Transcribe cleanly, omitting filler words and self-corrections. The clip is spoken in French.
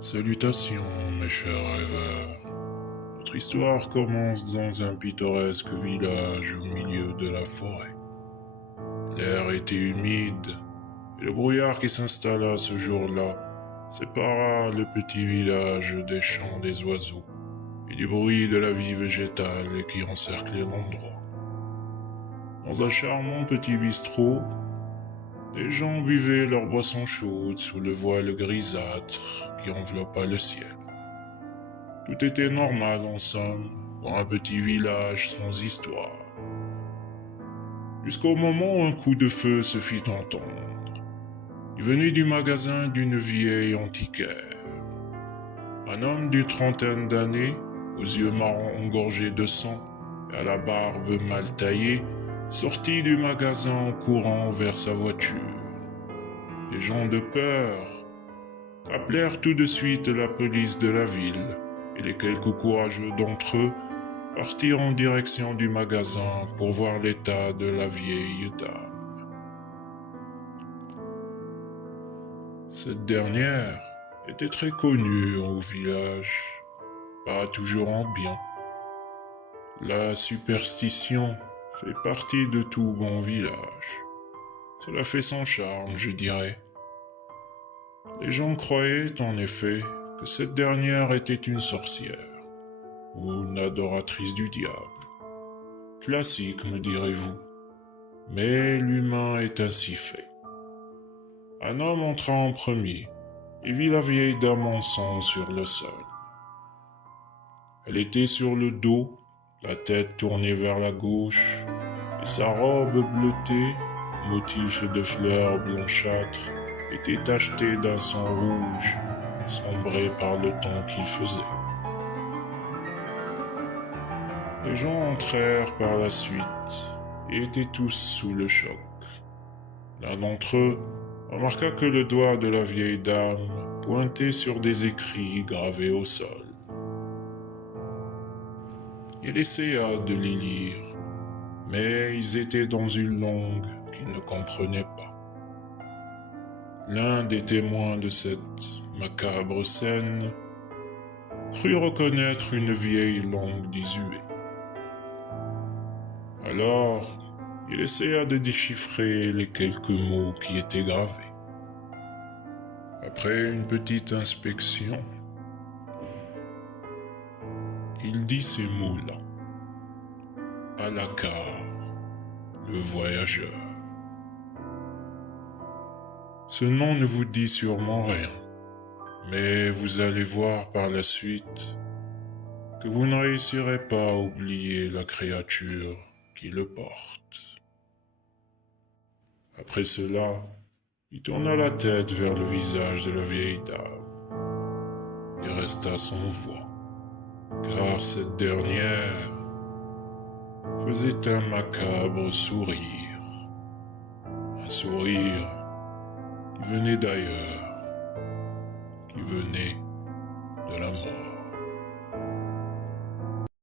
Salutations, mes chers rêveurs. Notre histoire commence dans un pittoresque village au milieu de la forêt. L'air était humide et le brouillard qui s'installa ce jour-là sépara le petit village des chants des oiseaux et du bruit de la vie végétale qui encerclait l'endroit. Dans un charmant petit bistrot, les gens buvaient leur boisson chaude sous le voile grisâtre qui enveloppa le ciel. Tout était normal en somme, pour un petit village sans histoire. Jusqu'au moment où un coup de feu se fit entendre. Il venait du magasin d'une vieille antiquaire. Un homme d'une trentaine d'années, aux yeux marrons engorgés de sang et à la barbe mal taillée, sortit du magasin en courant vers sa voiture. Les gens de peur appelèrent tout de suite la police de la ville et les quelques courageux d'entre eux partirent en direction du magasin pour voir l'état de la vieille dame. Cette dernière était très connue au village, pas toujours en bien. La superstition fait partie de tout bon village. Cela fait son charme, je dirais. Les gens croyaient en effet que cette dernière était une sorcière ou une adoratrice du diable. Classique, me direz-vous. Mais l'humain est ainsi fait. Un homme entra en premier et vit la vieille dame en sang sur le sol. Elle était sur le dos, la tête tournée vers la gauche, et sa robe bleutée, motif de fleurs blanchâtres, était tachetée d'un sang rouge, sombré par le temps qu'il faisait. Les gens entrèrent par la suite et étaient tous sous le choc. L'un d'entre eux remarqua que le doigt de la vieille dame pointait sur des écrits gravés au sol. Il essaya de les lire, mais ils étaient dans une langue qu'il ne comprenait pas. L'un des témoins de cette macabre scène crut reconnaître une vieille langue désuée. Alors, il essaya de déchiffrer les quelques mots qui étaient gravés. Après une petite inspection, il dit ces mots-là. Alakar, le voyageur. Ce nom ne vous dit sûrement rien, mais vous allez voir par la suite que vous ne réussirez pas à oublier la créature qui le porte. Après cela, il tourna la tête vers le visage de la vieille dame et resta sans voix, car cette dernière faisait un macabre sourire, un sourire qui venait d'ailleurs, qui venait de la mort.